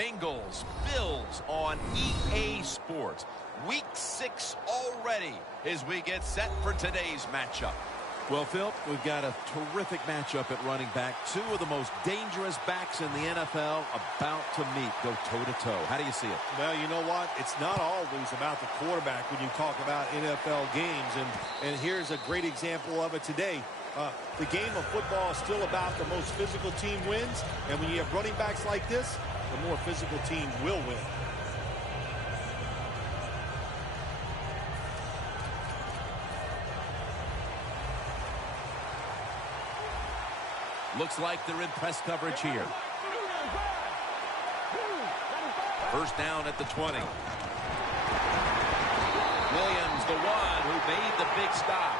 Bengals, Bills on EA Sports. Week 6 already as we get set for today's matchup. Well, Phil, we've got a terrific matchup at running back. Two of the most dangerous backs in the NFL about to meet, go toe-to-toe. How do you see it? Well, you know what? It's not always about the quarterback when you talk about NFL games. And here's a great example of it today. The game of football is still about the most physical team wins. And when you have running backs like this, the more physical team will win. Looks like they're in press coverage here. First down at the 20. Williams, the one who made the big stop.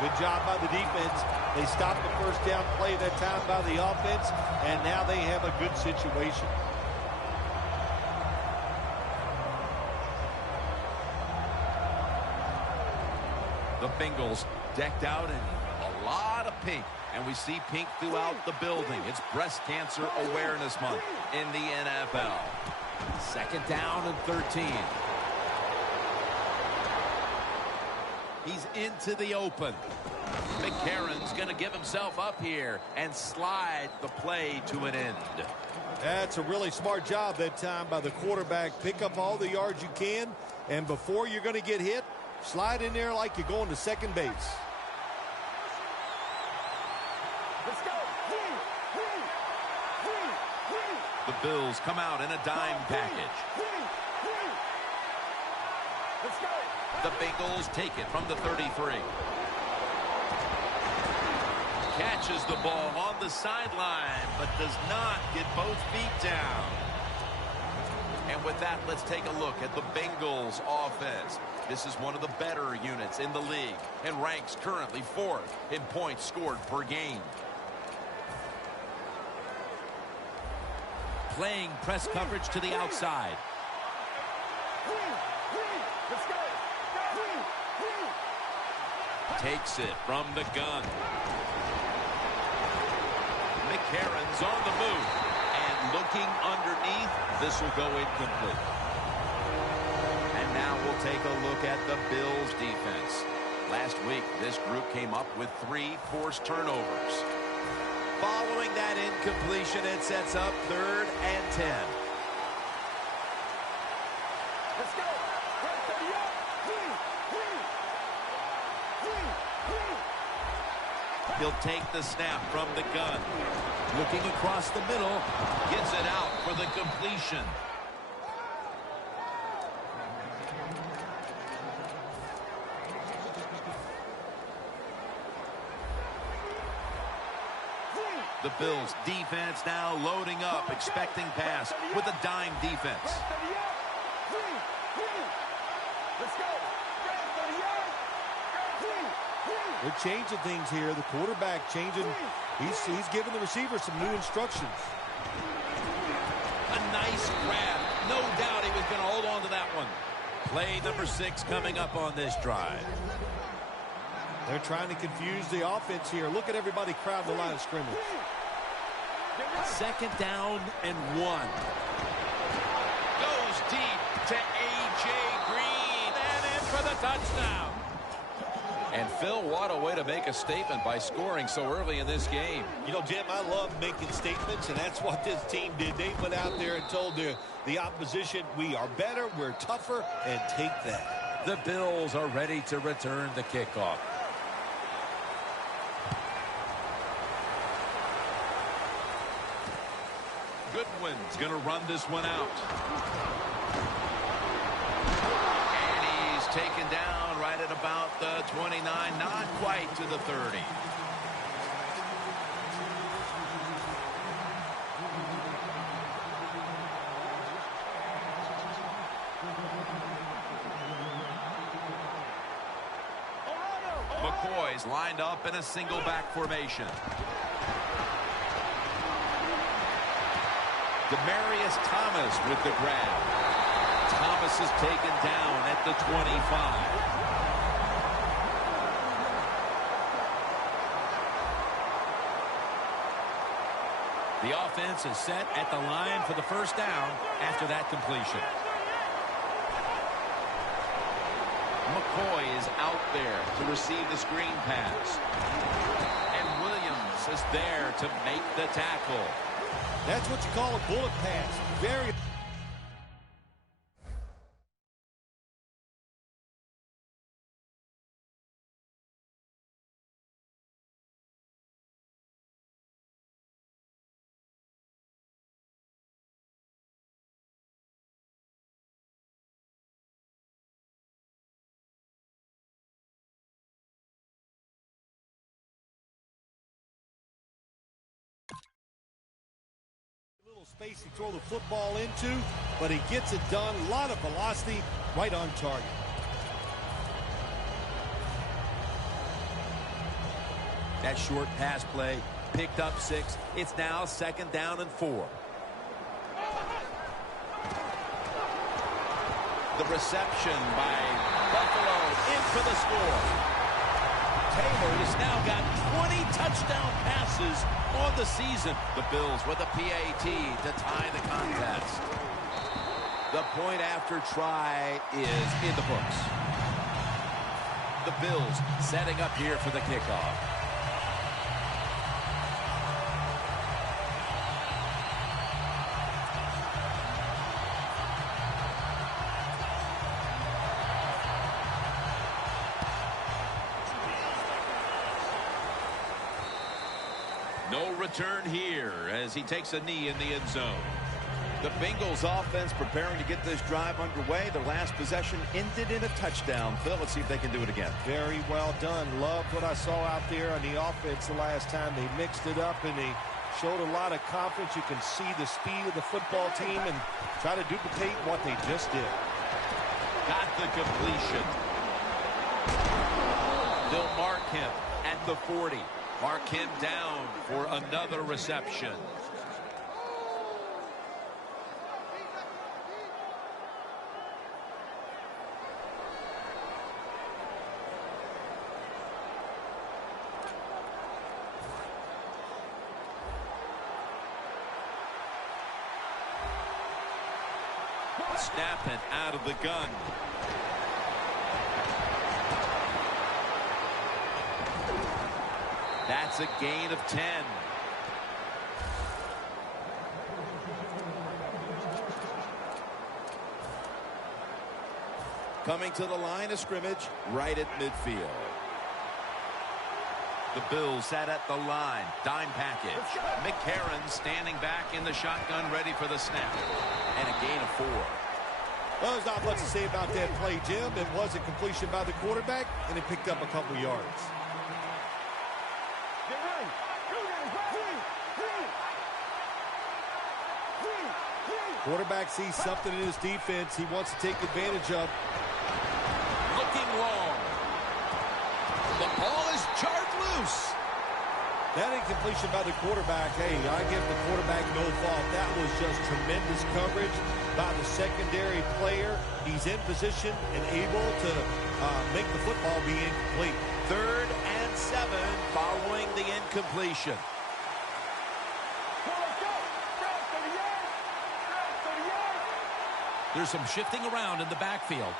Good job by the defense. They stopped the first down play that time by the offense, and now they have a good situation. The Bengals decked out in a lot of pink. And we see pink throughout the building. It's Breast Cancer Awareness Month in the NFL. Second down and 13. He's into the open. McCarron's going to give himself up here and slide the play to an end. That's a really smart job that time by the quarterback. Pick up all the yards you can, and before you're going to get hit, slide in there like you're going to second base. The Bills come out in a dime package. The Bengals take it from the 33. Catches the ball on the sideline, but does not get both feet down. And with that, let's take a look at the Bengals offense. This is one of the better units in the league and ranks currently 4th in points scored per game. Playing press coverage to the outside. Takes it from the gun. McCarron's on the move. And looking underneath, this will go incomplete. And now we'll take a look at the Bills defense. Last week, this group came up with 3 forced turnovers. Following that incompletion, it sets up 3rd and 10. Let's go. He'll take the snap from the gun. Looking across the middle. Gets it out for the completion. The Bills defense now loading up, expecting pass with a dime defense. They're changing things here. The quarterback changing. He's giving the receiver some new instructions. A nice grab. No doubt he was going to hold on to that one. Play number 6 coming up on this drive. They're trying to confuse the offense here. Look at everybody crowd the line of scrimmage. Second down and 1. Goes deep to A.J. Green and in for the touchdown. And Phil, what a way to make a statement by scoring so early in this game. You know, Jim, I love making statements, and that's what this team did. They went out there and told the opposition, we are better, we're tougher, and take that. The Bills are ready to return the kickoff. Goodwin's going to run this one out. And he's taken down right at about the 29, not quite to the 30. McCoy's lined up in a single back formation. Demaryius Thomas with the grab. Thomas is taken down at the 25. The offense is set at the line for the first down after that completion. McCoy is out there to receive the screen pass. And Williams is there to make the tackle. That's what you call a bullet pass. Very. Space to throw the football into, but he gets it done. A lot of velocity, right on target. That short pass play picked up 6. It's now 2nd down and 4. The reception by Buffalo in for the score. Taylor has now got 20 touchdown passes on the season. The Bills with a PAT to tie the contest. The point after try is in the books. The Bills setting up here for the kickoff. No return here as he takes a knee in the end zone. The Bengals offense preparing to get this drive underway. Their last possession ended in a touchdown. Phil, let's see if they can do it again. Very well done. Loved what I saw out there on the offense the last time. They mixed it up and they showed a lot of confidence. You can see the speed of the football team and try to duplicate what they just did. Got the completion. They'll mark him at the 40. Mark him down for another reception. Snap it out of the gun. That's a gain of 10. Coming to the line of scrimmage, right at midfield. The Bills sat at the line. Dime package. McCarron standing back in the shotgun, ready for the snap. And a gain of 4. Well, there's not much to say about that play, Jim. It was a completion by the quarterback, and it picked up a couple yards. Quarterback sees something in his defense he wants to take advantage of. Looking long. The ball is charged loose. That incompletion by the quarterback, hey, I give the quarterback no fault. That was just tremendous coverage by the secondary player. He's in position and able to make the football be incomplete. 3rd and 7 following the incompletion. There's some shifting around in the backfield.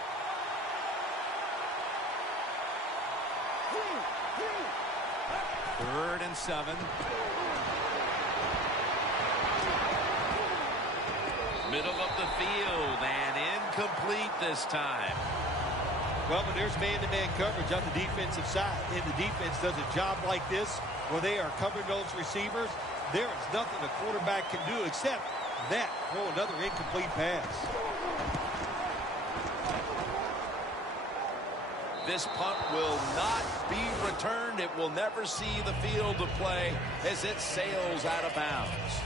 Third and 7. Middle of the field and incomplete this time. Well, when there's man-to-man coverage on the defensive side, and the defense does a job like this where they are covering those receivers, there is nothing the quarterback can do except that, throw another incomplete pass. This punt will not be returned. It will never see the field of play as it sails out of bounds.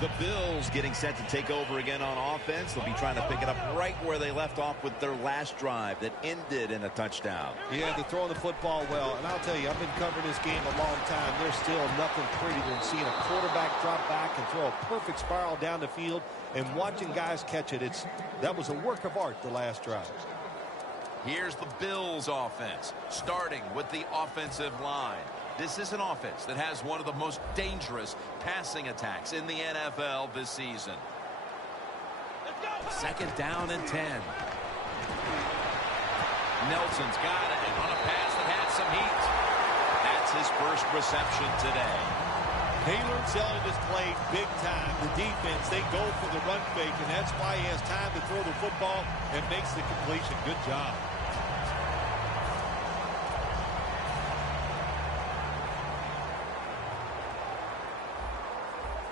The Bills getting set to take over again on offense. They'll be trying to pick it up right where they left off with their last drive that ended in a touchdown. Yeah, they're throwing the football well. And I'll tell you, I've been covering this game a long time. There's still nothing prettier than seeing a quarterback drop back and throw a perfect spiral down the field and watching guys catch it. That was a work of art the last drive. Here's the Bills offense, starting with the offensive line. This is an offense that has one of the most dangerous passing attacks in the NFL this season. Second down and 10. Nelson's got it, and on a pass that had some heat. That's his first reception today. Taylor selling this play big time. The defense, they go for the run fake, and that's why he has time to throw the football and makes the completion. Good job.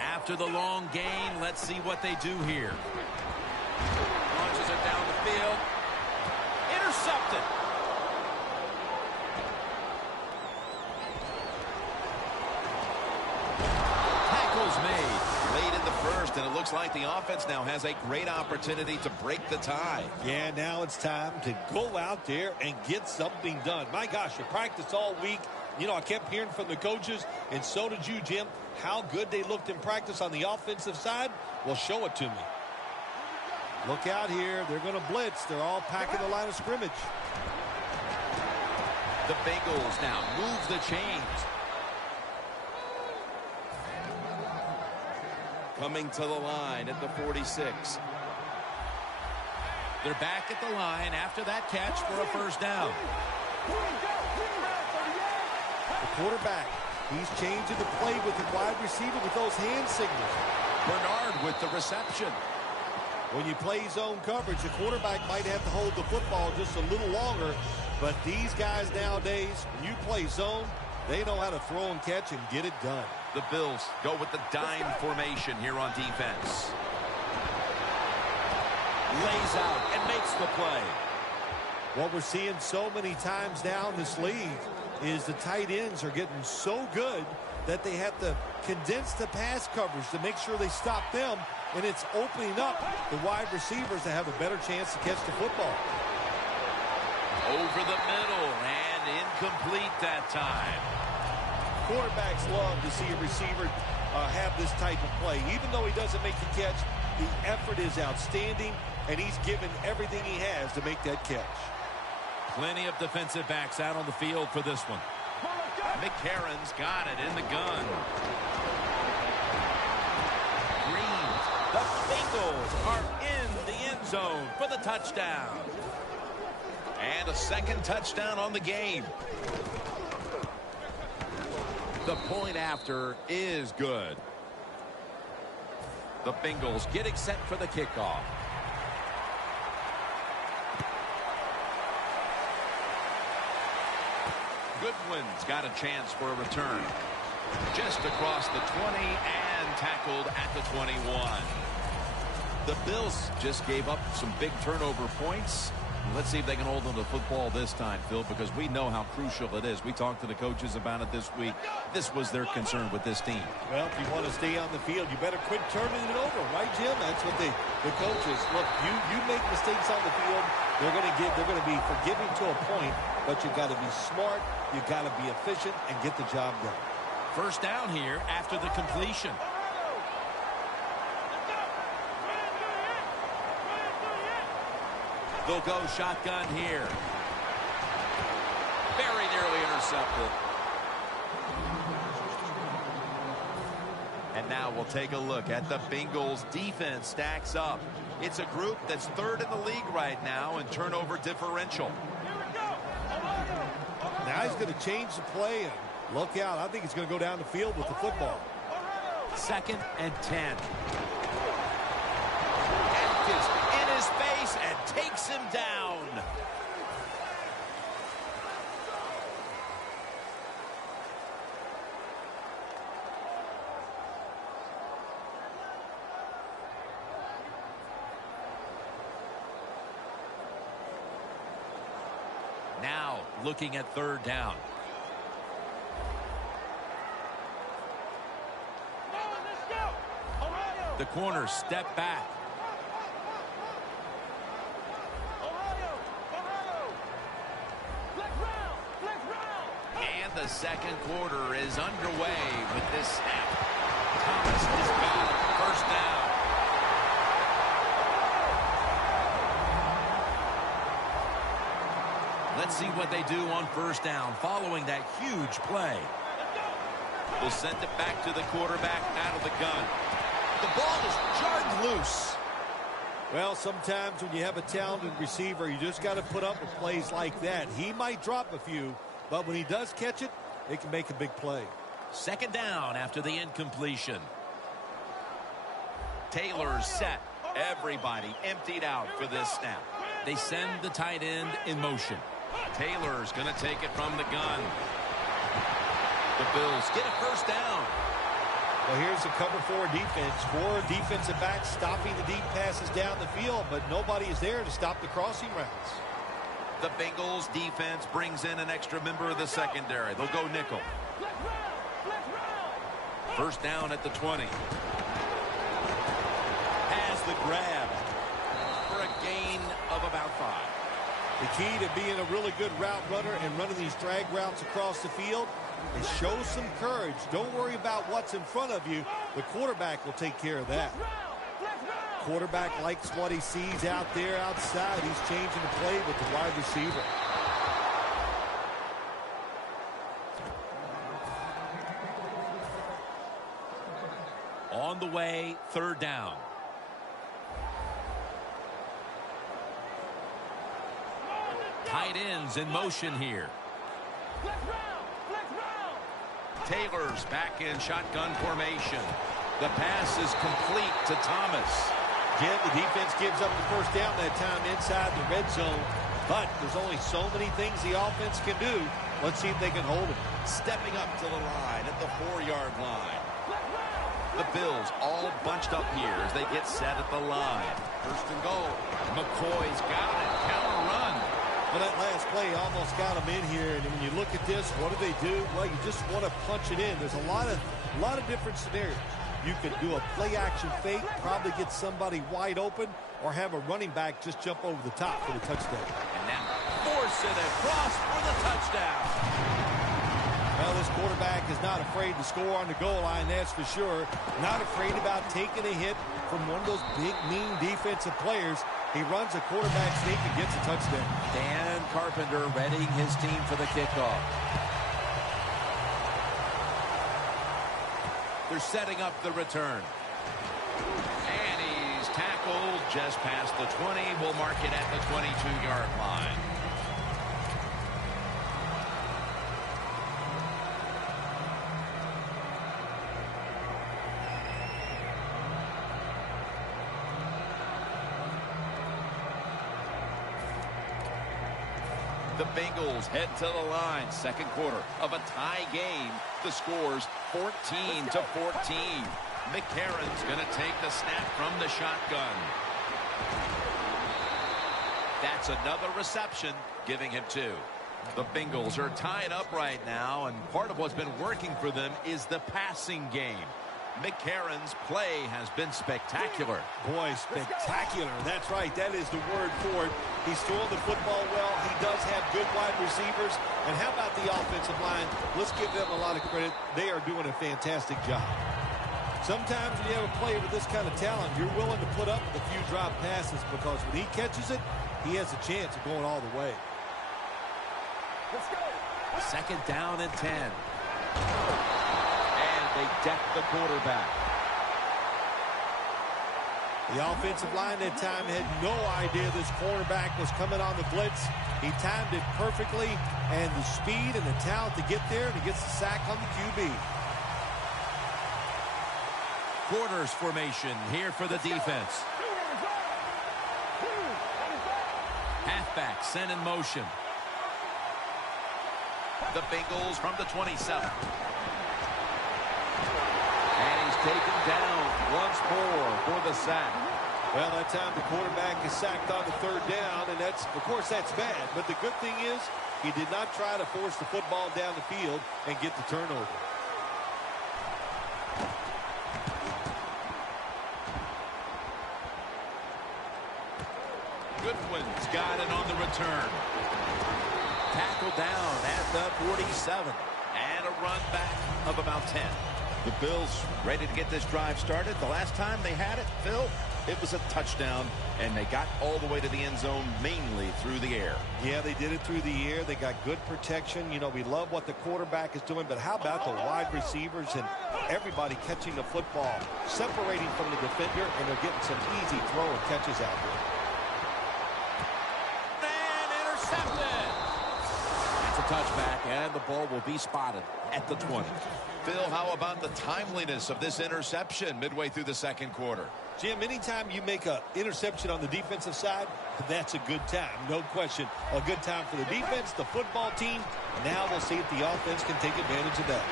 After the long gain, let's see what they do here. Launches it down the field. Intercepted. Tackles made. Late in the first, and it looks like the offense now has a great opportunity to break the tie. Yeah, now it's time to go out there and get something done. My gosh, you practiced all week. You know, I kept hearing from the coaches, and so did you, Jim, how good they looked in practice on the offensive side. Well, show it to me. Look out here. They're going to blitz. They're all packing the line of scrimmage. The Bengals now move the chains. Coming to the line at the 46. They're back at the line after that catch for a first down. The quarterback, he's changing the play with the wide receiver with those hand signals. Bernard with the reception. When you play zone coverage, the quarterback might have to hold the football just a little longer, but these guys nowadays, when you play zone, they know how to throw and catch and get it done. The Bills go with the dime formation here on defense. Lays out and makes the play. What we're seeing so many times now in this league is the tight ends are getting so good that they have to condense the pass coverage to make sure they stop them, and it's opening up the wide receivers to have a better chance to catch the football. Over the middle and incomplete that time. Quarterbacks love to see a receiver have this type of play. Even though he doesn't make the catch, the effort is outstanding, and he's given everything he has to make that catch. Plenty of defensive backs out on the field for this one. McCarron's got it in the gun. Green. The Bengals are in the end zone for the touchdown. And a second touchdown on the game. The point after is good. The Bengals getting set for the kickoff. Goodwin's got a chance for a return. Just across the 20 and tackled at the 21. The Bills just gave up some big turnover points. Let's see if they can hold on to the football this time, Phil, because we know how crucial it is. We talked to the coaches about it this week. This was their concern with this team. Well, if you want to stay on the field, you better quit turning it over, right, Jim? That's what the coaches look. You make mistakes on the field, they're going to be forgiving to a point, but you got to be smart, you got to be efficient, and get the job done. First down here after the completion. They'll go shotgun here. Very nearly intercepted. And now we'll take a look at the Bengals defense stacks up. It's a group that's third in the league right now in turnover differential. Now he's going to change the play and look out. I think he's going to go down the field with the football. Second and 10. In his face and takes him down. Now looking at third down. The corners step back. And the second quarter is underway with this snap. Thomas has got it. First down. Let's see what they do on first down following that huge play. They'll send it back to the quarterback out of the gun. The ball is jarred loose. Well, sometimes when you have a talented receiver, you just got to put up with plays like that. He might drop a few, but when he does catch it, it can make a big play. Second down after the incompletion. Taylor's set. Everybody emptied out for this snap. They send the tight end in motion. Taylor's going to take it from the gun. The Bills get a first down. Well, here's the cover 4 defense. 4 defensive backs stopping the deep passes down the field, but nobody is there to stop the crossing routes. The Bengals defense brings in an extra member of the secondary. They'll go nickel. First down at the 20. Has the grab for a gain of about 5. The key to being a really good route runner and running these drag routes across the field is show some courage. Don't worry about what's in front of you. The quarterback will take care of that. Quarterback likes what he sees out there outside. He's changing the play with the wide receiver. On the way, third down. Tight ends in motion here. Taylor's back in shotgun formation. The pass is complete to Thomas. Again, the defense gives up the first down that time inside the red zone. But there's only so many things the offense can do. Let's see if they can hold it. Stepping up to the line at the 4-yard line. The Bills all bunched up here as they get set at the line. First and goal. McCoy's got it. Counter run. Well, that last play almost got them in here. And when you look at this, what do? Well, you just want to punch it in. There's a lot of different scenarios. You could do a play-action fake, probably get somebody wide open, or have a running back just jump over the top for the touchdown. And now force it across for the touchdown. Well, this quarterback is not afraid to score on the goal line, that's for sure. Not afraid about taking a hit from one of those big, mean defensive players. He runs a quarterback sneak and gets a touchdown. Dan Carpenter readying his team for the kickoff. They're setting up the return. And he's tackled just past the 20. We'll mark it at the 22-yard line. The Bengals head to the line. Second quarter of a tie game. The score's 14-14. McCarron's going to take the snap from the shotgun. That's another reception, giving him 2. The Bengals are tied up right now, and part of what's been working for them is the passing game. McCarron's play has been spectacular. Boy, spectacular. That's right. That is the word for it. He's throwing the football well. He does have good wide receivers. And how about the offensive line? Let's give them a lot of credit. They are doing a fantastic job. Sometimes when you have a player with this kind of talent, you're willing to put up with a few drop passes because when he catches it, he has a chance of going all the way. Let's go. Second down and 10. They deck the quarterback. The offensive line that time had no idea this cornerback was coming on the blitz. He timed it perfectly, and the speed and the talent to get there, and he gets the sack on the QB. Quarters formation here for the defense. Halfback sent in motion. The Bengals from the 27. Taken down once more for the sack. Well, that time the quarterback is sacked on the third down, and of course, that's bad. But the good thing is he did not try to force the football down the field and get the turnover. Goodwin's got it on the return. Tackled down at the 47. And a run back of about 10. The Bills ready to get this drive started. The last time they had it, Phil, it was a touchdown, and they got all the way to the end zone mainly through the air. Yeah, they did it through the air. They got good protection. You know, we love what the quarterback is doing, but how about the wide receivers and everybody catching the football, separating from the defender, and they're getting some easy throw and catches out there. And intercepted. That's a touchback, and the ball will be spotted at the 20. Phil, how about the timeliness of this interception midway through the second quarter? Jim, anytime you make an interception on the defensive side, that's a good time. No question. A good time for the defense, the football team. Now we'll see if the offense can take advantage of that.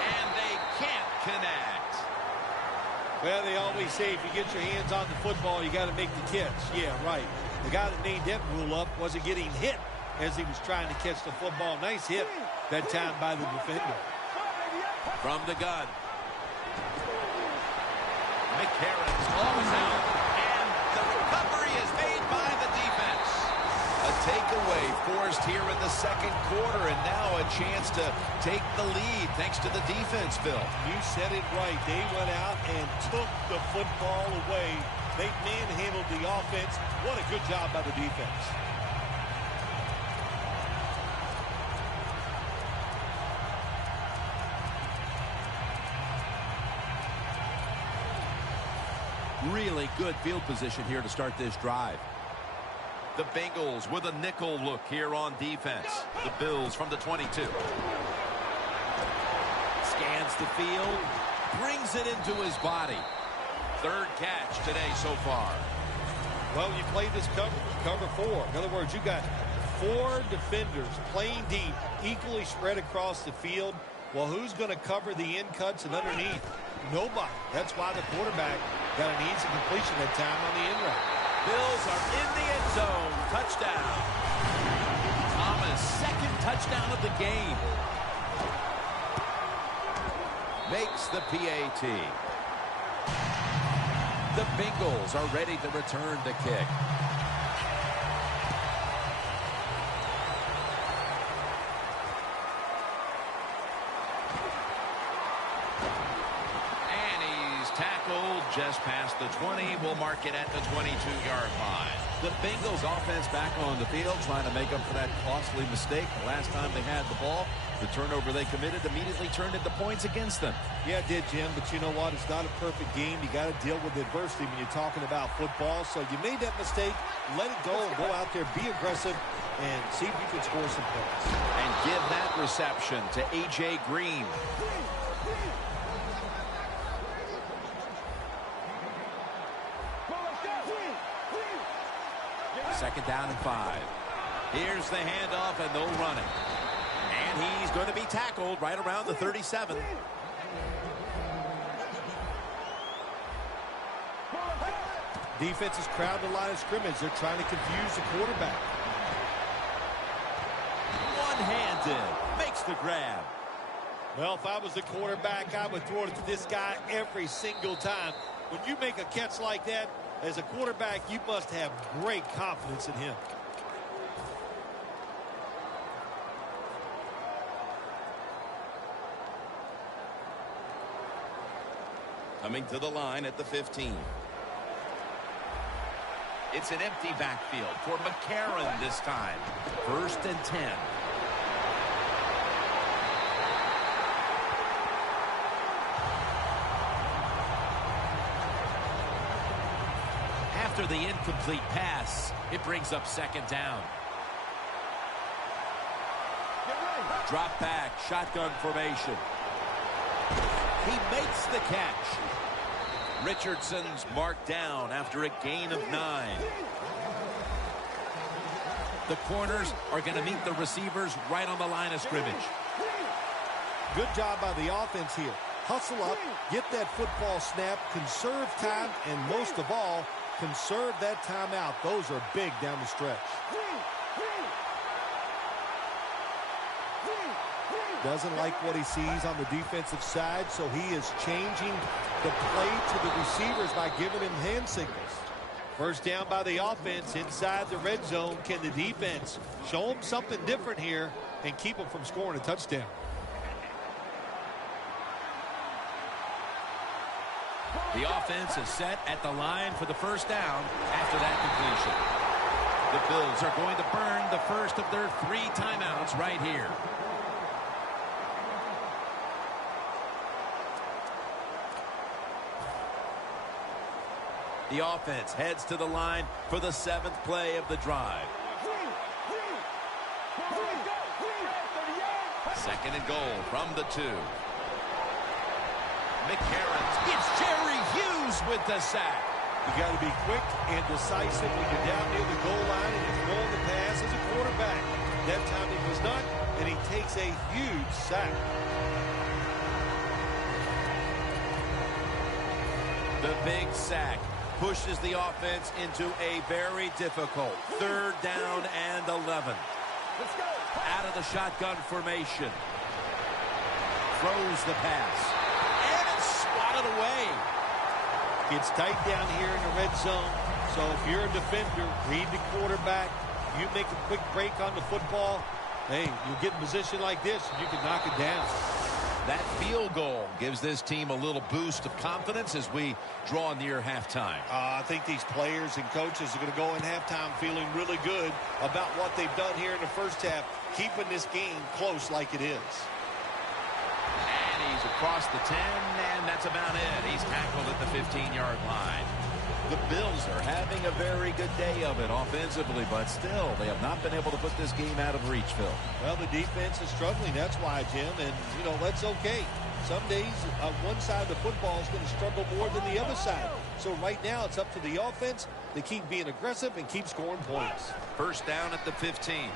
And they can't connect. Well, they always say if you get your hands on the football, you got to make the catch. Yeah, right. The guy that made that rule up wasn't getting hit as he was trying to catch the football. Nice hit that time by the defender. From the gun. McCarron's always out, and the recovery is made by the defense. A takeaway forced here in the second quarter, and now a chance to take the lead thanks to the defense, Phil. You said it right. They went out and took the football away. They manhandled the offense. What a good job by the defense. Really good field position here to start this drive. The Bengals with a nickel look here on defense. The Bills from the 22. Scans the field, brings it into his body. Third catch today so far. Well, you play this cover 4. In other words, you got 4 defenders playing deep, equally spread across the field. Well, who's going to cover the end cuts and underneath? Nobody. That's why the quarterback got an easy completion that time on the end route. Bills are in the end zone. Touchdown. Thomas, second touchdown of the game. Makes the PAT. The Bengals are ready to return the kick. Tackled just past the 20. We'll mark it at the 22-yard line. The Bengals offense back on the field trying to make up for that costly mistake. The last time they had the ball, the turnover they committed immediately turned into points against them. Yeah, it did, Jim, but you know what? It's not a perfect game. You got to deal with adversity when you're talking about football. So you made that mistake, let it go, and go out there, be aggressive, and see if you can score some points. And give that reception to A.J. Green. Second down and 5. Here's the handoff, and they'll run it. And he's going to be tackled right around the 37. Defense is crowded the line of scrimmage. They're trying to confuse the quarterback. One-handed. Makes the grab. Well, if I was the quarterback, I would throw it to this guy every single time. When you make a catch like that, as a quarterback, you must have great confidence in him. Coming to the line at the 15. It's an empty backfield for McCarron this time. 1st and 10. After the incomplete pass, it brings up second down. Drop back, shotgun formation. He makes the catch. Richardson's marked down after a gain of 9. The corners are going to meet the receivers right on the line of scrimmage. Good job by the offense here. Hustle up, get that football snap, conserve time, and most of all, conserve that timeout. Those are big down the stretch. Doesn't like what he sees on the defensive side, so he is changing the play to the receivers by giving him hand signals. First down by the offense inside the red zone. Can the defense show them something different here and keep them from scoring a touchdown? The offense is set at the line for the first down after that completion. The Bills are going to burn the first of their 3 timeouts right here. The offense heads to the line for the 7th play of the drive. 2nd and goal from the 2. McCarron gives Jerry Hughes with the sack. You got to be quick and decisive when you're down near the goal line and you're throwing the pass as a quarterback. That time he was not, and he takes a huge sack. The big sack pushes the offense into a very difficult 3rd down and 11. Let's go. Out of the shotgun formation. Throws the pass. And it's swatted away. It's tight down here in the red zone. So if you're a defender, read the quarterback. You make a quick break on the football. Hey, you get in position like this, you can knock it down. That field goal gives this team a little boost of confidence as we draw near halftime. I think these players and coaches are going to go in halftime feeling really good about what they've done here in the first half, keeping this game close like it is. And he's across the 10, and that's about it. He's tackled at the 15-yard line. The Bills are having a very good day of it offensively, but still, they have not been able to put this game out of reach, Phil. Well, the defense is struggling. That's why, Jim, and, you know, that's okay. Some days, one side of the football is going to struggle more than the other side. So right now, it's up to the offense to keep being aggressive and keep scoring points. 1st down at the 15.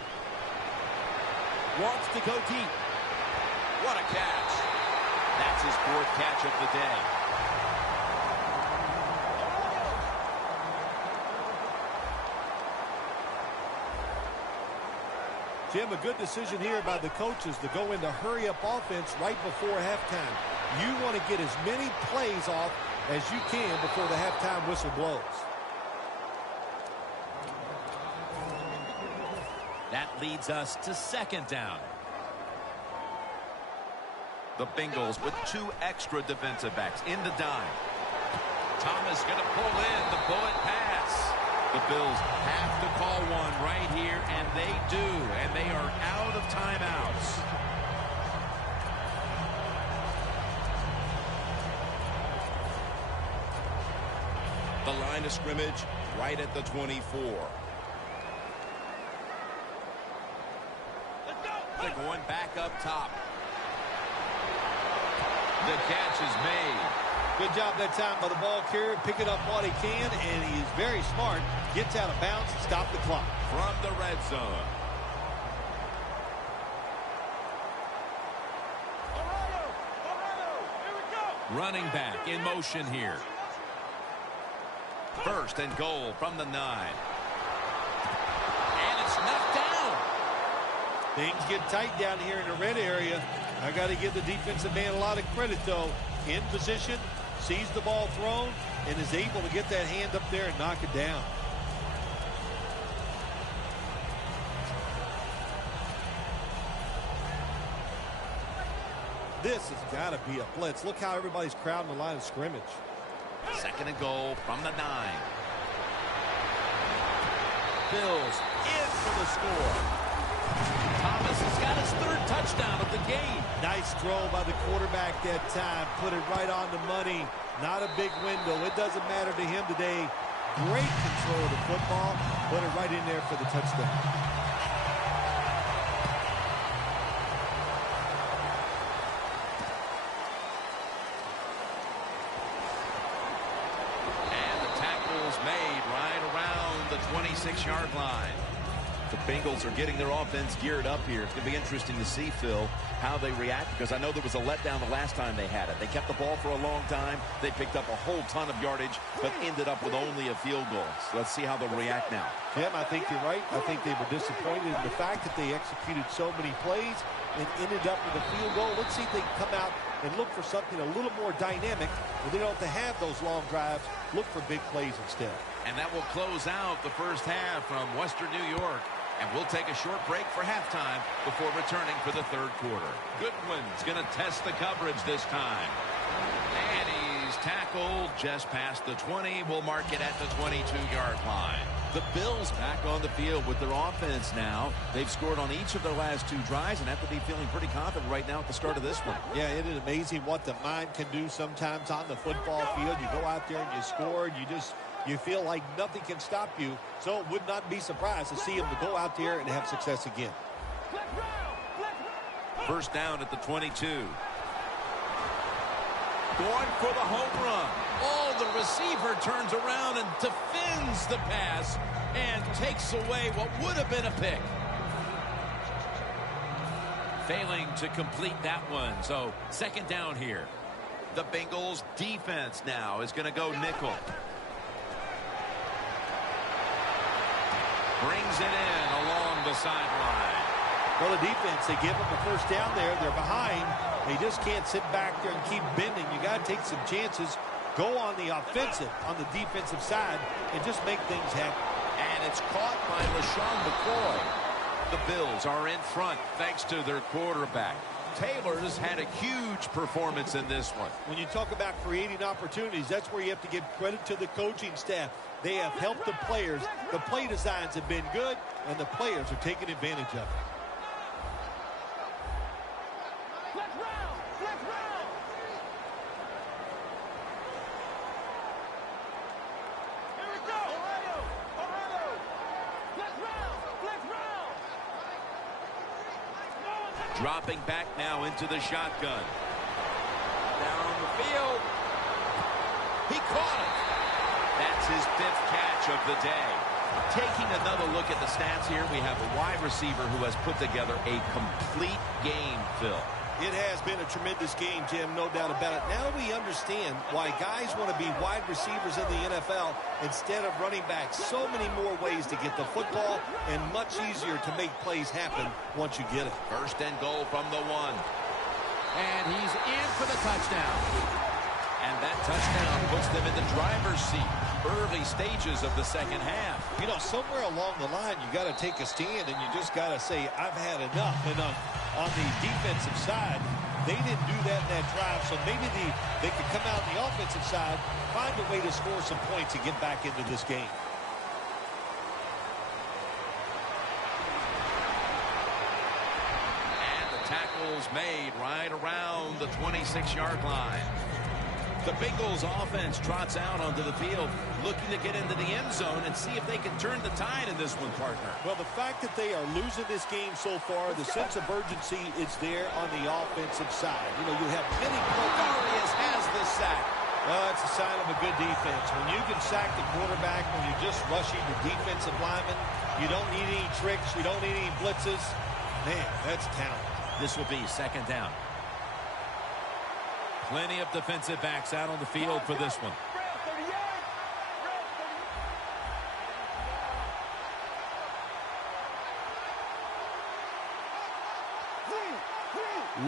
Wants to go deep. What a catch. That's his 4th catch of the day. Jim, a good decision here by the coaches to go into hurry-up offense right before halftime. You want to get as many plays off as you can before the halftime whistle blows. That leads us to 2nd down. The Bengals with 2 extra defensive backs in the dime. Thomas going to pull in the bullet pass. The Bills have to call one right here, and they do, and they are out of timeouts. The line of scrimmage right at the 24. They're going back up top. The catch is made. Good job that time by the ball carrier, picking up what he can, and he is very smart. Gets out of bounds and stop the clock. From the red zone. Here we go. Running back in motion here. 1st and goal from the 9. And it's knocked down. Things get tight down here in the red area. I got to give the defensive man a lot of credit, though. In position, sees the ball thrown, and is able to get that hand up there and knock it down. This has got to be a blitz. Look how everybody's crowding the line of scrimmage. 2nd and goal from the 9. Bills in for the score. Thomas has got his 3rd touchdown of the game. Nice throw by the quarterback that time. Put it right on the money. Not a big window. It doesn't matter to him today. Great control of the football. Put it right in there for the touchdown. And the tackle's made right around the 26-yard line. The Bengals are getting their offense geared up here. It's going to be interesting to see, Phil, how they react, because I know there was a letdown the last time they had it. They kept the ball for a long time. They picked up a whole ton of yardage, but ended up with only a field goal. So let's see how they'll react now. Jim, I think you're right. I think they were disappointed in the fact that they executed so many plays and ended up with a field goal. Let's see if they can come out and look for something a little more dynamic when they don't have to have those long drives. Look for big plays instead. And that will close out the first half from Western New York. And we'll take a short break for halftime before returning for the 3rd quarter. Goodwin's going to test the coverage this time. And he's tackled just past the 20. We'll mark it at the 22-yard line. The Bills back on the field with their offense now. They've scored on each of their last 2 drives and have to be feeling pretty confident right now at the start of this one. Yeah, it is amazing what the mind can do sometimes on the football field. You go out there and you score, and you feel like nothing can stop you. So it would not be surprised to see him to go out there and have success again. First down at the 22. Going for the home run. Oh, the receiver turns around and defends the pass and takes away what would have been a pick. Failing to complete that one. So second down here. The Bengals defense now is going to go nickel. Brings it in along the sideline. Well, the defense, they give them the first down there. They're behind. They just can't sit back there and keep bending. You got to take some chances. Go on the offensive, on the defensive side, and just make things happen. And it's caught by LaShawn McCoy. The Bills are in front thanks to their quarterback. Taylor's had a huge performance in this one. When you talk about creating opportunities, that's where you have to give credit to the coaching staff. They have helped the players. The play designs have been good, and the players are taking advantage of it. Dropping back now into the shotgun. Down the field. He caught it. That's his 5th catch of the day. Taking another look at the stats here, we have a wide receiver who has put together a complete game, Phil. It has been a tremendous game, Jim, no doubt about it. Now we understand why guys want to be wide receivers in the NFL instead of running backs. So many more ways to get the football and much easier to make plays happen once you get it. First and goal from the 1. And he's in for the touchdown. And that touchdown puts them in the driver's seat. Early stages of the second half. You know, somewhere along the line, you got to take a stand, and you just got to say, I've had enough. And on the defensive side, they didn't do that in that drive, so maybe they could come out on the offensive side, find a way to score some points and get back into this game. And the tackle's made right around the 26-yard line. The Bengals offense trots out onto the field, looking to get into the end zone and see if they can turn the tide in this one, partner. Well, the fact that they are losing this game so far, the sense of urgency is there on the offensive side. You know, you have many Darius has the sack. Well, it's a sign of a good defense. When you can sack the quarterback, when you're just rushing the defensive lineman, you don't need any tricks, you don't need any blitzes. Man, that's talent. This will be second down. Plenty of defensive backs out on the field for this one.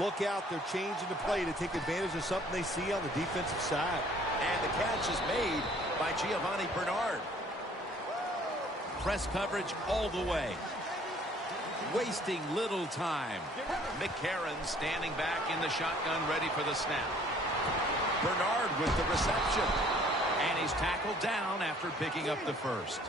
Look out, they're changing the play to take advantage of something they see on the defensive side. And the catch is made by Giovanni Bernard. Press coverage all the way. Wasting little time. McCarron standing back in the shotgun, ready for the snap. Bernard with the reception. And he's tackled down after picking up the first.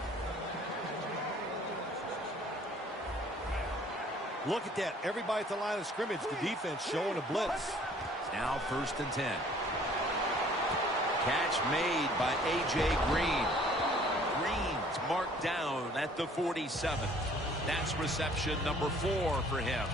Look at that. Everybody at the line of scrimmage, the defense showing a blitz. Now first and 10. Catch made by A.J. Green. Green's marked down at the 47. That's reception number 4 for him.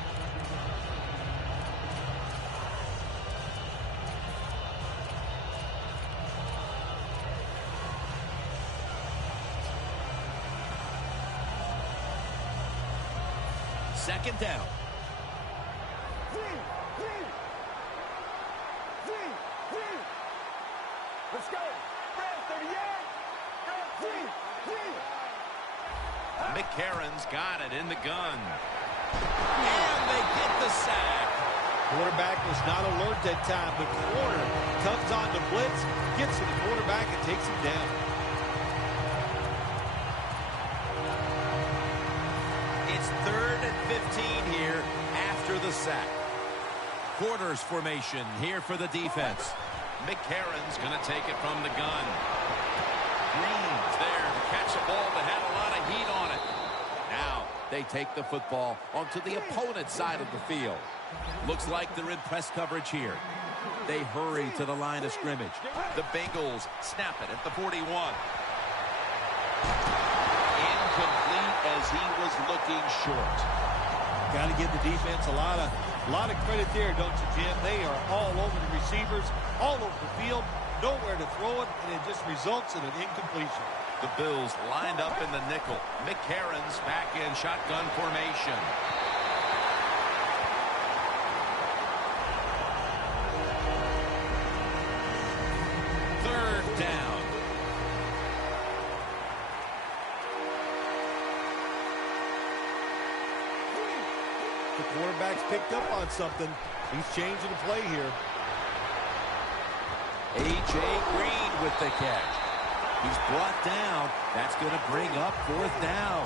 Second down. Let's go. McCarron's got it in the gun. And they get the sack. Quarterback was not alert that time. The corner comes on the blitz, gets to the quarterback, and takes him down. It's 3rd and 15 here after the sack. Quarters formation here for the defense. McCarron's going to take it from the gun. Green's there to catch a ball that had a lot of heat on it. Now they take the football onto the opponent's side of the field. Looks like they're in press coverage here. They hurry to the line of scrimmage. The Bengals snap it at the 41. Incomplete as he was looking short. Got to give the defense a lot of credit there, don't you, Jim? They are all over the receivers, all over the field, nowhere to throw it, and it just results in an incompletion. The Bills lined up in the nickel. McCarron's back in shotgun formation. Third down. The quarterback's picked up on something. He's changing the play here. A.J. Green with the catch. He's brought down. That's going to bring up fourth down.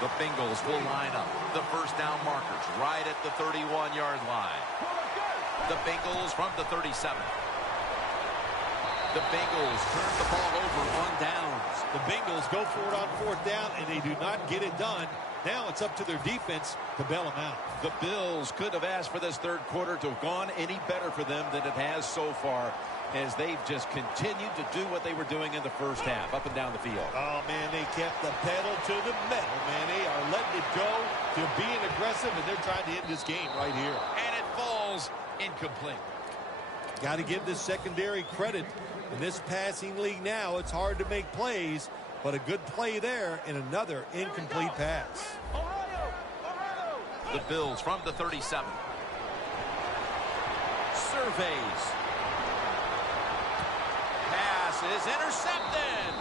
The Bengals will line up. The first down markers right at the 31-yard line. The Bengals from the 37. The Bengals turn the ball over on downs. The Bengals go for it on fourth down, and they do not get it done. Now it's up to their defense to bail them out. The Bills could have asked for this third quarter to have gone any better for them than it has so far, as they've just continued to do what they were doing in the first half, up and down the field. Oh, man, they kept the pedal to the metal, man. They are letting it go to being aggressive, and they're trying to end this game right here. And it falls incomplete. Got to give this secondary credit. In this passing league now, it's hard to make plays, but a good play there and another incomplete pass. The Bills from the 37. Surveys. Pass is intercepted.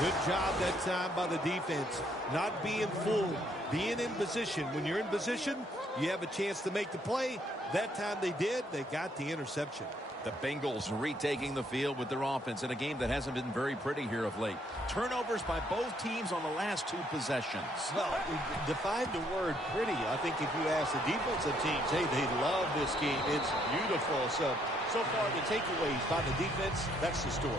Good job that time by the defense. Not being fooled, being in position. When you're in position, you have a chance to make the play. That time they did, they got the interception. The Bengals retaking the field with their offense in a game that hasn't been very pretty here of late. Turnovers by both teams on the last two possessions. Well, define the word pretty. I think if you ask the defensive teams, hey, they love this game. It's beautiful. So far, the takeaways by the defense, that's the story.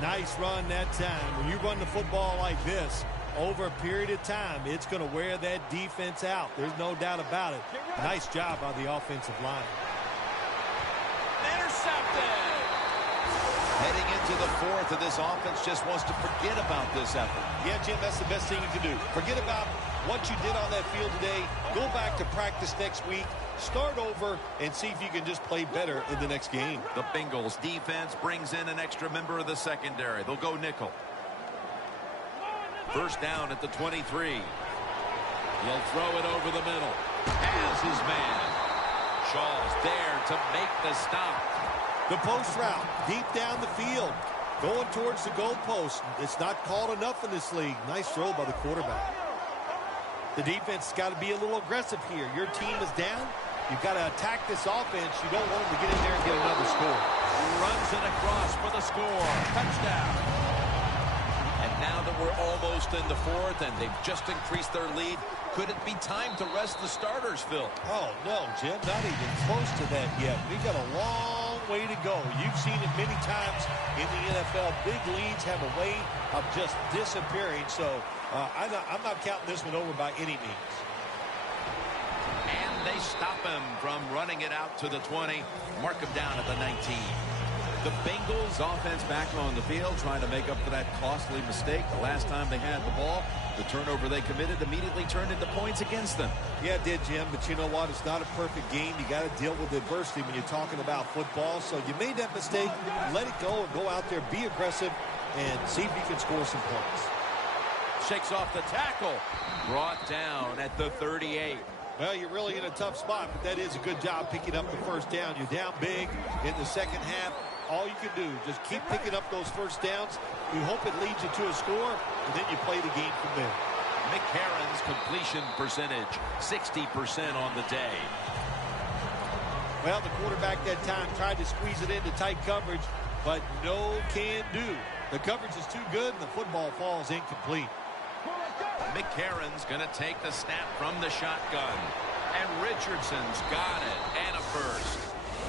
Nice run that time. When you run the football like this, over a period of time, it's going to wear that defense out. There's no doubt about it. Nice job by the offensive line. Intercepted. Heading into the fourth, and this offense just wants to forget about this effort. Yeah, Jim, that's the best thing you can do. Forget about what you did on that field today. Go back to practice next week. Start over and see if you can just play better in the next game. The Bengals defense brings in an extra member of the secondary. They'll go nickel. First down at the 23. He'll throw it over the middle. Has his man. Shaw's there to make the stop. The post route, deep down the field, going towards the goalpost. It's not called enough in this league. Nice throw by the quarterback. The defense has got to be a little aggressive here. Your team is down. You've got to attack this offense. You don't want them to get in there and get another score. Runs it across for the score. Touchdown. And now that we're almost in the fourth and they've just increased their lead, could it be time to rest the starters, Phil? Oh, no, Jim, not even close to that yet. We've got a long way to go. You've seen it many times in the NFL. Big leads have a way of just disappearing. So I'm not counting this one over by any means. And they stop him from running it out to the 20. Mark him down at the 19. The Bengals offense back on the field trying to make up for that costly mistake. The last time they had the ball, the turnover they committed immediately turned into points against them. Yeah, it did, Jim, but you know what? It's not a perfect game. You got to deal with adversity when you're talking about football. So you made that mistake. Let it go and go out there, be aggressive, and see if you can score some points. Shakes off the tackle. Brought down at the 38. Well, you're really in a tough spot, but that is a good job picking up the first down. You're down big in the second half. All you can do, just keep picking up those first downs. You hope it leads you to a score, and then you play the game from there. McCarron's completion percentage, 60% on the day. Well, the quarterback that time tried to squeeze it into tight coverage, but no can do. The coverage is too good, and the football falls incomplete. McCarron's going to take the snap from the shotgun. And Richardson's got it, and a first.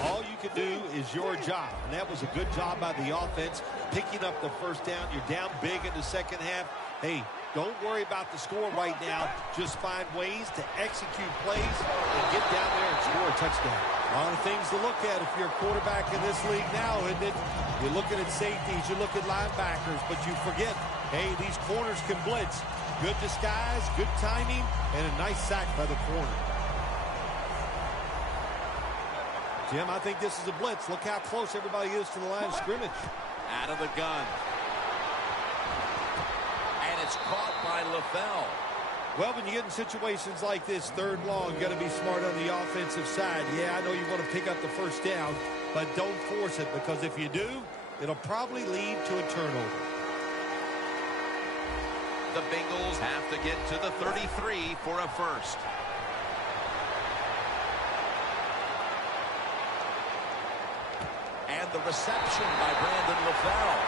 All you can do is your job, and that was a good job by the offense, picking up the first down. You're down big in the second half. Hey, don't worry about the score right now. Just find ways to execute plays and get down there and score a touchdown. A lot of things to look at if you're a quarterback in this league now, isn't it? You're looking at safeties, you look at linebackers, but you forget, hey, these corners can blitz. Good disguise, good timing, and a nice sack by the corner. Jim, I think this is a blitz. Look how close everybody is to the line of scrimmage. Out of the gun. And it's caught by LaFell. Well, when you get in situations like this, third long, you got to be smart on the offensive side. Yeah, I know you want to pick up the first down, but don't force it, because if you do, it'll probably lead to a turnover. The Bengals have to get to the 33 for a first. And the reception by Brandon LaFell.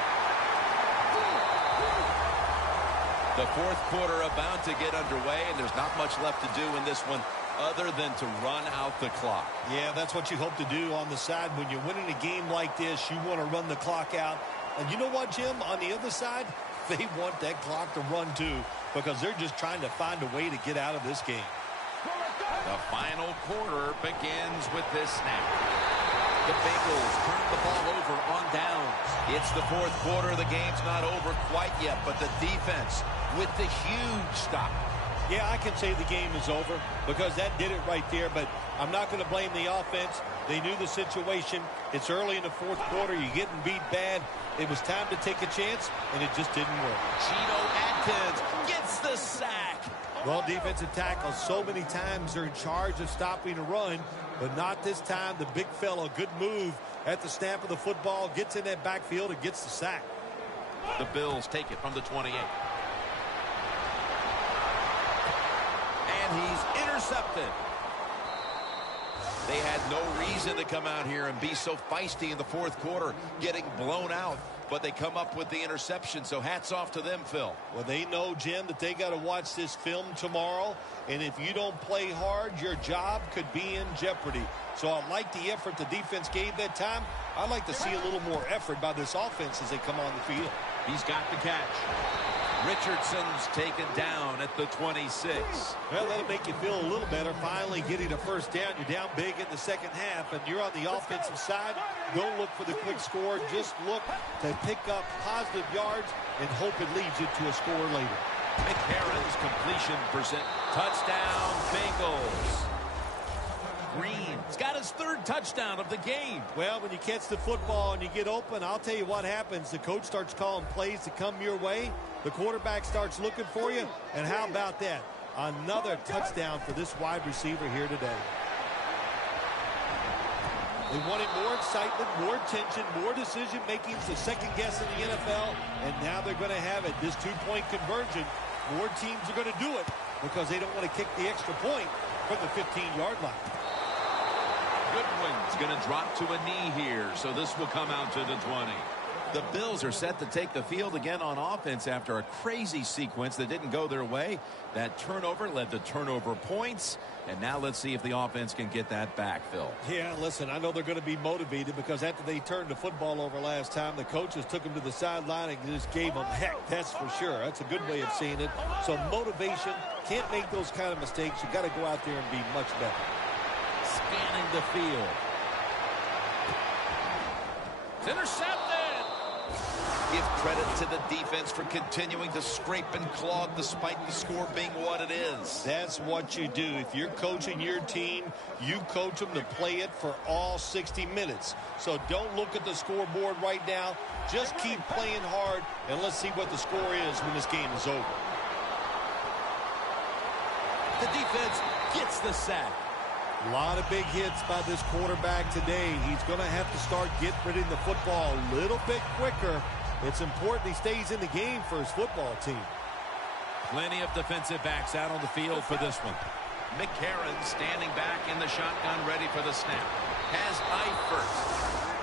The fourth quarter about to get underway, and there's not much left to do in this one other than to run out the clock. Yeah, that's what you hope to do on the side. When you're winning a game like this, you want to run the clock out. And you know what, Jim? On the other side, they want that clock to run too, because they're just trying to find a way to get out of this game. The final quarter begins with this snap. The Bengals turn the ball over on downs. It's the fourth quarter. The game's not over quite yet, but the defense with the huge stop. Yeah, I can say the game is over because that did it right there, but I'm not going to blame the offense. They knew the situation. It's early in the fourth quarter. You're getting beat bad. It was time to take a chance, and it just didn't work. Geno Atkins gets the sack. Well, defensive tackles so many times are in charge of stopping a run, but not this time. The big fella, good move at the snap of the football, gets in that backfield and gets the sack. The Bills take it from the 28. And he's intercepted. They had no reason to come out here and be so feisty in the fourth quarter, getting blown out, but they come up with the interception, so hats off to them, Phil. Well, they know, Jim, that they got to watch this film tomorrow, and if you don't play hard, your job could be in jeopardy. So I like the effort the defense gave that time. I'd like to see a little more effort by this offense as they come on the field. He's got the catch. Richardson's taken down at the 26. Well, that'll make you feel a little better. Finally getting a first down. You're down big in the second half, and you're on the offensive side. Don't look for the quick score. Just look to pick up positive yards and hope it leads you to a score later. McCarron's completion percent. Touchdown, Bengals. Green's got his third touchdown of the game. Well, when you catch the football and you get open, I'll tell you what happens. The coach starts calling plays to come your way. The quarterback starts looking for you. And how about that? Another touchdown for this wide receiver here today. They wanted more excitement, more tension, more decision-making, so second guess in the NFL, and now they're going to have it. This two-point conversion, more teams are going to do it because they don't want to kick the extra point from the 15-yard line. Goodwin's going to drop to a knee here, so this will come out to the 20. The Bills are set to take the field again on offense after a crazy sequence that didn't go their way. That turnover led to turnover points, and now let's see if the offense can get that back, Phil. Yeah, listen, I know they're going to be motivated because after they turned the football over last time, the coaches took them to the sideline and just gave them heck, that's for sure. That's a good way of seeing it. So motivation, can't make those kind of mistakes. You got to go out there and be much better. Scanning the field. It's intercepted. Give credit to the defense for continuing to scrape and claw despite the score being what it is. That's what you do. If you're coaching your team, you coach them to play it for all 60 minutes. So don't look at the scoreboard right now. Just keep playing hard, and let's see what the score is when this game is over. The defense gets the sack. A lot of big hits by this quarterback today. He's going to have to start getting rid of the football a little bit quicker. It's important he stays in the game for his football team. Plenty of defensive backs out on the field for this one. McCarron standing back in the shotgun, ready for the snap. Has Eifert.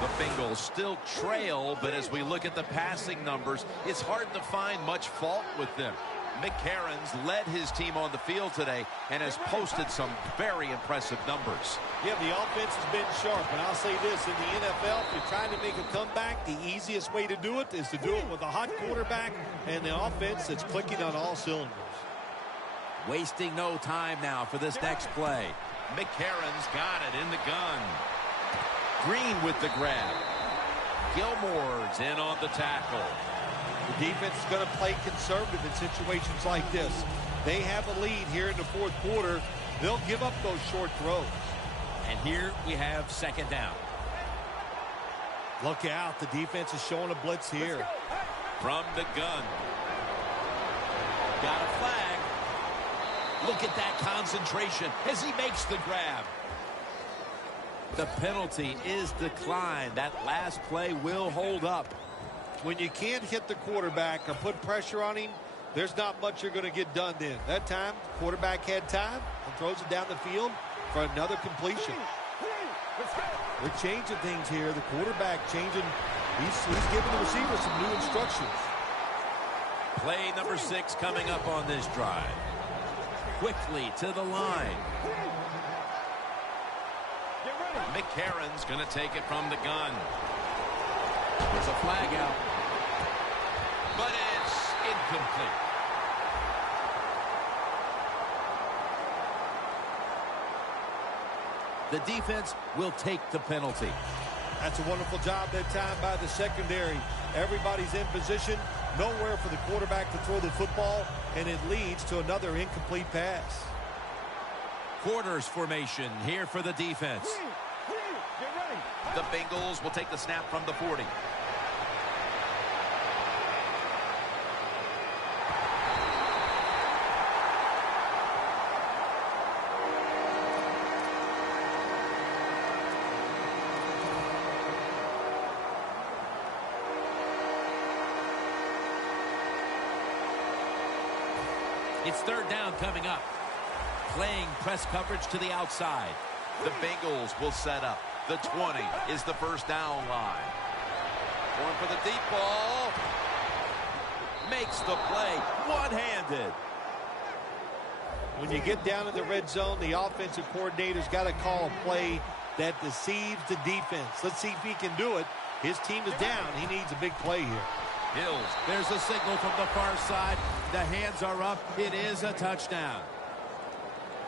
The Bengals still trail, but as we look at the passing numbers, it's hard to find much fault with them. McCarron's led his team on the field today and has posted some very impressive numbers. Yeah, the offense has been sharp, and I'll say this, in the NFL, if you're trying to make a comeback, the easiest way to do it is to do it with a hot quarterback and the offense that's clicking on all cylinders. Wasting no time now for this next play. McCarron's got it in the gun. Green with the grab. Gilmore's in on the tackle. The defense is going to play conservative in situations like this. They have a lead here in the fourth quarter. They'll give up those short throws. And here we have second down. Look out. The defense is showing a blitz here. From the gun. Got a flag. Look at that concentration as he makes the grab. The penalty is declined. That last play will hold up. When you can't hit the quarterback or put pressure on him, there's not much you're going to get done then. That time, quarterback had time and throws it down the field for another completion. They're changing things here. The quarterback changing. He's giving the receiver some new instructions. Play number 6 coming up on this drive. Quickly to the line. McCarron's going to take it from the gun. There's a flag out. But it's incomplete. The defense will take the penalty. That's a wonderful job that time by the secondary. Everybody's in position. Nowhere for the quarterback to throw the football, and it leads to another incomplete pass. Quarters formation here for the defense. The Bengals will take the snap from the 40. It's third down coming up. Playing press coverage to the outside. The Bengals will set up. The 20 is the first down line. Going for the deep ball. Makes the play one-handed. When you get down in the red zone, the offensive coordinator's got to call a play that deceives the defense. Let's see if he can do it. His team is down. He needs a big play here. Hills, there's a signal from the far side. The hands are up. It is a touchdown.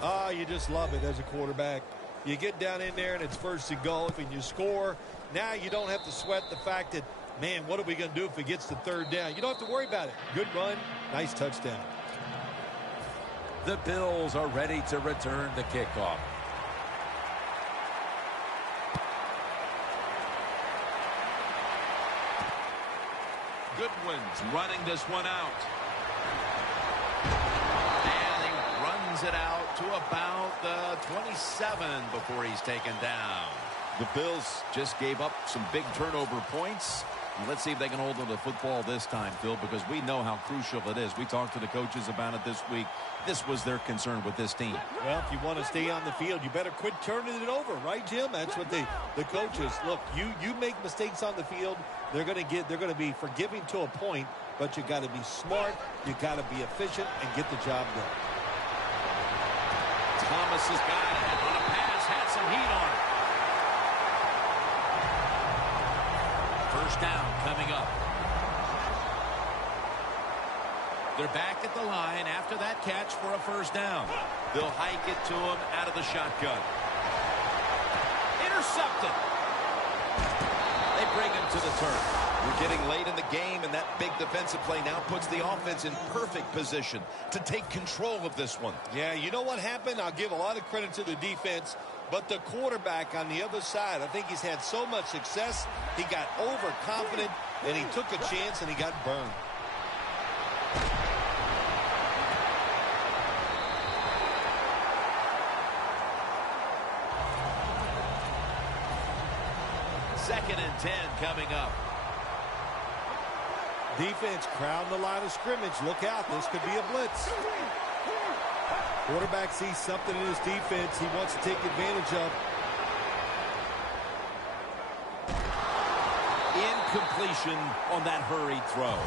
Oh, you just love it as a quarterback. You get down in there and it's first and goal and you score. Now you don't have to sweat the fact that, man, what are we going to do if it gets to third down? You don't have to worry about it. Good run, nice touchdown. The Bills are ready to return the kickoff. Goodwin's running this one out. And he runs it out to about the 27 before he's taken down. The Bills just gave up some big turnover points. Let's see if they can hold on to the football this time, Phil, because we know how crucial it is. We talked to the coaches about it this week. This was their concern with this team. Well, if you want to stay on the field, you better quit turning it over, right, Jim? That's what the coaches look. You make mistakes on the field, they're going to be forgiving to a point, but you got to be smart, you got to be efficient, and get the job done. Thomas has got it on a pass, had some heat on it. First down coming up. They're back at the line after that catch for a first down. They'll hike it to him out of the shotgun. Intercepted. They bring him to the turf. We're getting late in the game, and that big defensive play now puts the offense in perfect position to take control of this one. Yeah, you know what happened? I'll give a lot of credit to the defense, but the quarterback on the other side, I think he's had so much success, he got overconfident, and he took a chance, and he got burned. Second and 10 coming up. Defense crowding the line of scrimmage. Look out, this could be a blitz. Quarterback sees something in his defense he wants to take advantage of. Incompletion on that hurried throw.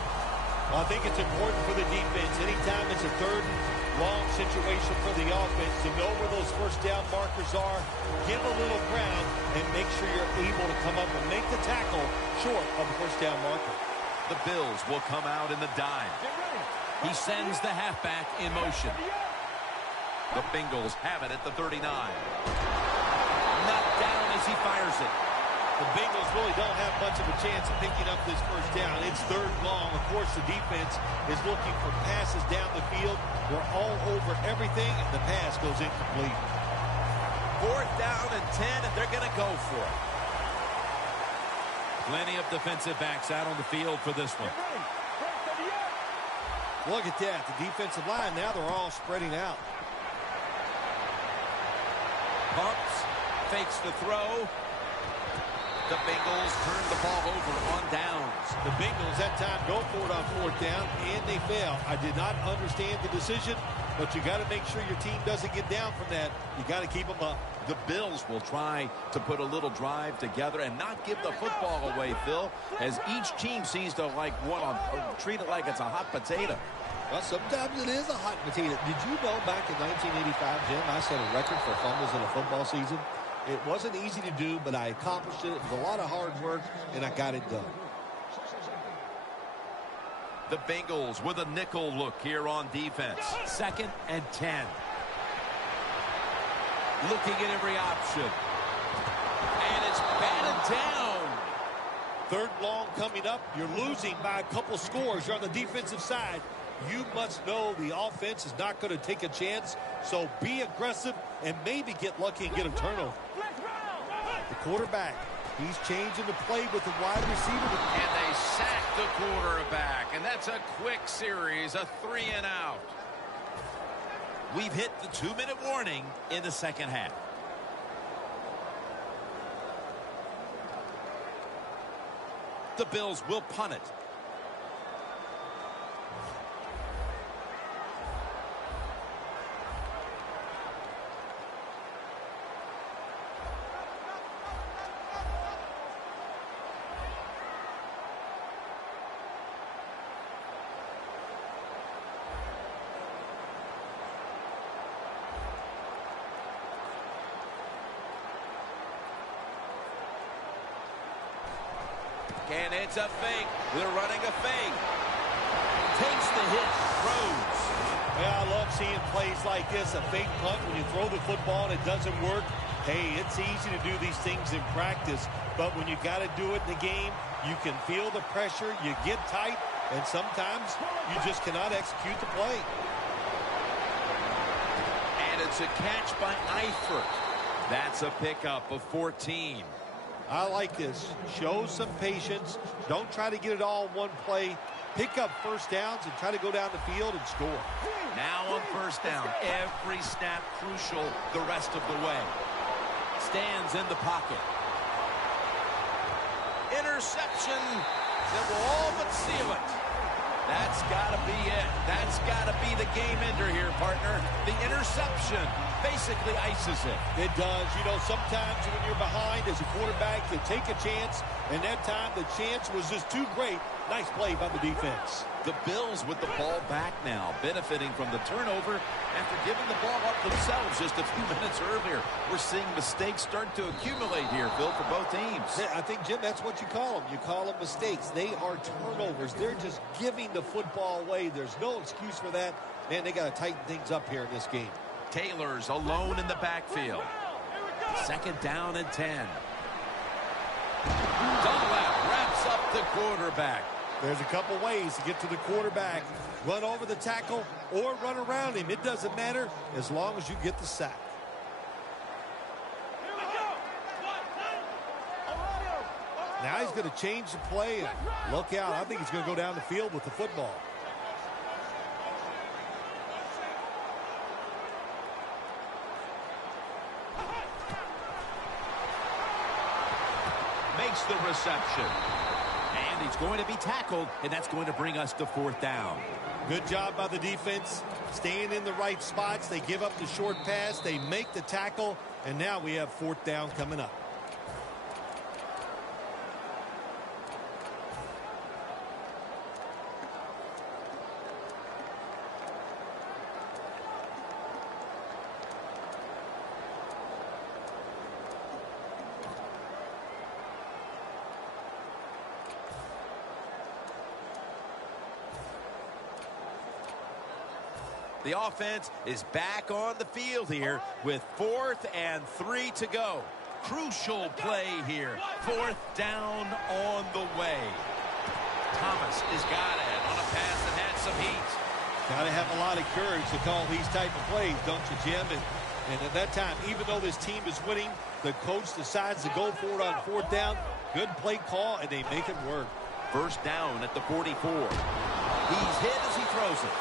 I think it's important for the defense. Anytime it's a third and long situation for the offense, to know where those first down markers are, give a little ground, and make sure you're able to come up and make the tackle short of the first down marker. The Bills will come out in the dime. He sends the halfback in motion. The Bengals have it at the 39. Knocked down as he fires it. The Bengals really don't have much of a chance of picking up this first down. It's third long. Of course, the defense is looking for passes down the field. We're all over everything, and the pass goes incomplete. Fourth down and 10, and they're going to go for it. Plenty of defensive backs out on the field for this one. Look at that. The defensive line, now they're all spreading out. Pumps, fakes the throw. The Bengals turn the ball over on downs. The Bengals that time go for it on fourth down, and they fail. I did not understand the decision, but you got to make sure your team doesn't get down from that. You got to keep them up. The Bills will try to put a little drive together and not give the football away, Phil, as each team seems to treat it like it's a hot potato. Well, sometimes it is a hot potato. Did you know back in 1985, Jim, I set a record for fumbles in a football season? It wasn't easy to do, but I accomplished it. It was a lot of hard work, and I got it done. The Bengals with a nickel look here on defense. 2nd and 10. Looking at every option. And it's batted down. Third long coming up. You're losing by a couple scores. You're on the defensive side. You must know the offense is not going to take a chance, so be aggressive and maybe get lucky and get a turnover. The quarterback, he's changing the play with the wide receiver. And they sack the quarterback, and that's a quick series, a 3 and out. We've hit the 2-minute warning in the second half. The Bills will punt it. And it's a fake. They're running a fake. Takes the hit. Throws. Yeah, I love seeing plays like this. A fake punt when you throw the football and it doesn't work. Hey, it's easy to do these things in practice. But when you got to do it in the game, you can feel the pressure. You get tight. And sometimes you just cannot execute the play. And it's a catch by Eifert. That's a pickup of 14. I like this. Show some patience. Don't try to get it all in one play. Pick up first downs and try to go down the field and score. Now on first down. Every snap crucial the rest of the way. Stands in the pocket. Interception that will all but seal it. That's got to be it. That's got to be the game ender here, partner. The interception basically ices it. It does. You know, sometimes when you're behind as a quarterback, you take a chance, and that time the chance was just too great. Nice play by the defense. The Bills with the ball back now, benefiting from the turnover after giving the ball up themselves just a few minutes earlier. We're seeing mistakes start to accumulate here, Phil, for both teams. I think, Jim, that's what you call them. You call them mistakes. They are turnovers. They're just giving the football away. There's no excuse for that. Man, they got to tighten things up here in this game. Taylor's alone in the backfield. 2nd down and 10. Dunlap wraps up the quarterback. There's a couple ways to get to the quarterback. Run over the tackle or run around him. It doesn't matter as long as you get the sack. Now he's going to change the play and look out. I think he's going to go down the field with the football. Makes the reception. And he's going to be tackled, and that's going to bring us to 4th down. Good job by the defense, staying in the right spots. They give up the short pass. They make the tackle, and now we have 4th down coming up. The offense is back on the field here with 4th and 3 to go. Crucial play here. 4th down on the way. Thomas has got it on a pass that had some heat. Got to have a lot of courage to call these type of plays, don't you, Jim? And at that time, even though this team is winning, the coach decides to go for it on 4th down. Good play call, and they make it work. 1st down at the 44. He's hit as he throws it.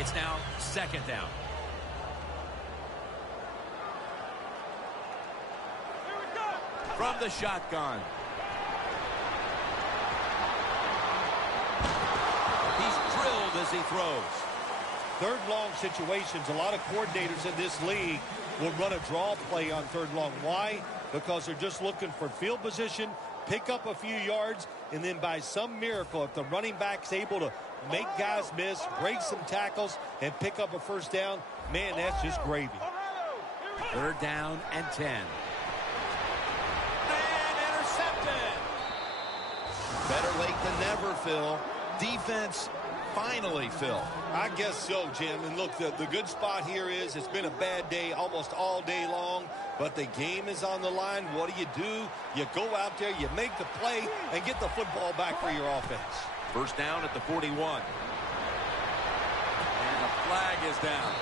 It's now 2nd down. From the shotgun. He's drilled as he throws. 3rd long situations, a lot of coordinators in this league will run a draw play on 3rd long. Why? Because they're just looking for field position, pick up a few yards, and then by some miracle, if the running back's able to make guys miss, break some tackles, and pick up a 1st down, man, that's just gravy. 3rd down and 10. And intercepted. Better late than never, Phil. Defense finally, Phil. I guess so, Jim. And look, the good spot here is it's been a bad day almost all day long, but the game is on the line. What do? You go out there, you make the play, and get the football back for your offense. 1st down at the 41. And the flag is down.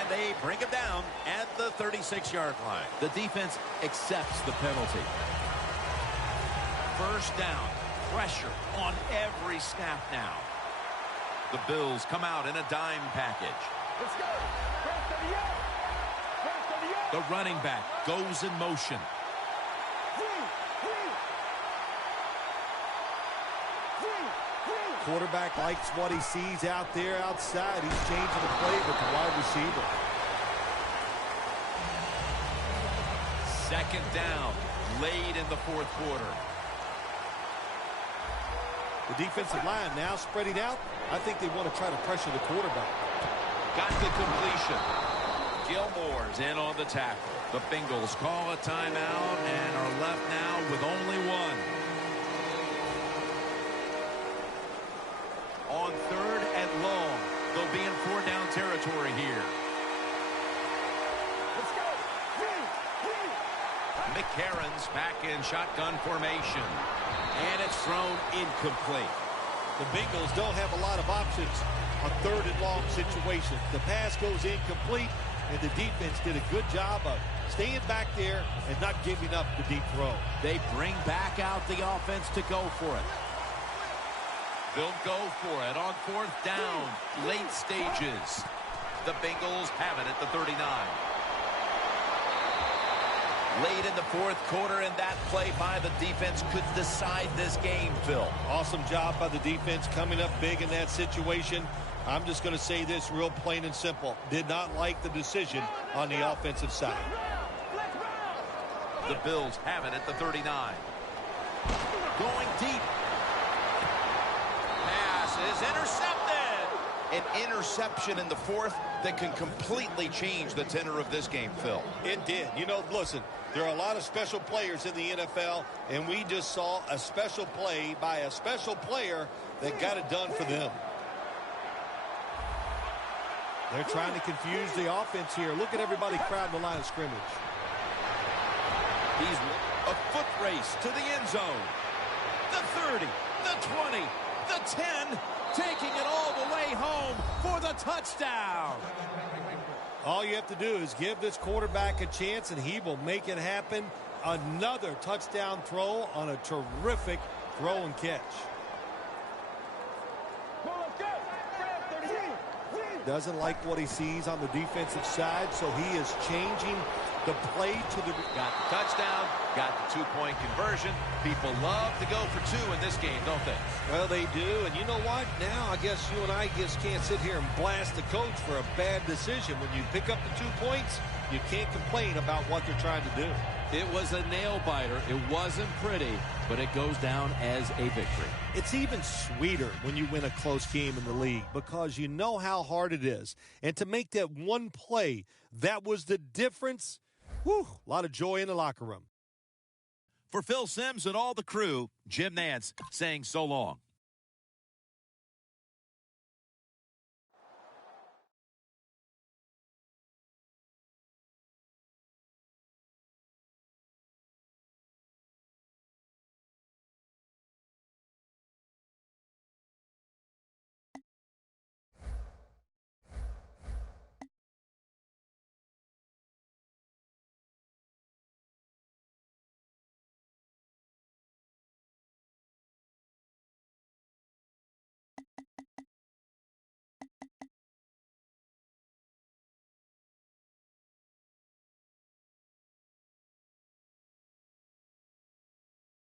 And they bring him down at the 36-yard line. The defense accepts the penalty. 1st down. Pressure on every snap now. The Bills come out in a dime package. Let's go. First of the year. First of the year. The running back goes in motion. Quarterback likes what he sees out there outside. He's changing the play with the wide receiver. 2nd down, late in the 4th quarter. The defensive line now spreading out. I think they want to try to pressure the quarterback. Got the completion. Gilmore's in on the tackle. The Bengals call a timeout and are left now with only one. On 3rd and long, they'll be in 4-down territory here. Let's go. McCarron's back in shotgun formation. And it's thrown incomplete. The Bengals don't have a lot of options on 3rd and long situations. The pass goes incomplete, and the defense did a good job of staying back there and not giving up the deep throw. They bring back out the offense to go for it. They'll go for it on 4th down, late stages. The Bengals have it at the 39. Late in the 4th quarter, and that play by the defense could decide this game, Phil. Awesome job by the defense coming up big in that situation. I'm just going to say this real plain and simple. Did not like the decision on the offensive side. The Bills have it at the 39. Going deep. Pass is intercepted. An interception in the 4th that can completely change the tenor of this game, Phil. It did. You know, listen, there are a lot of special players in the NFL, and we just saw a special play by a special player that got it done for them. They're trying to confuse the offense here. Look at everybody crowding the line of scrimmage. He's a foot race to the end zone. The 30, the 20, the 10, taking it all the way home for the touchdown. All you have to do is give this quarterback a chance, and he will make it happen. Another touchdown throw on a terrific throw and catch. Doesn't like what he sees on the defensive side, so he is changing the play to the... Got the touchdown, got the two-point conversion. People love to go for two in this game, don't they? Well, they do, and you know what? Now I guess you and I just can't sit here and blast the coach for a bad decision. When you pick up the 2 points, you can't complain about what they're trying to do. It was a nail-biter. It wasn't pretty, but it goes down as a victory. It's even sweeter when you win a close game in the league because you know how hard it is. And to make that one play, that was the difference. Whew, a lot of joy in the locker room. For Phil Simms and all the crew, Jim Nantz saying so long.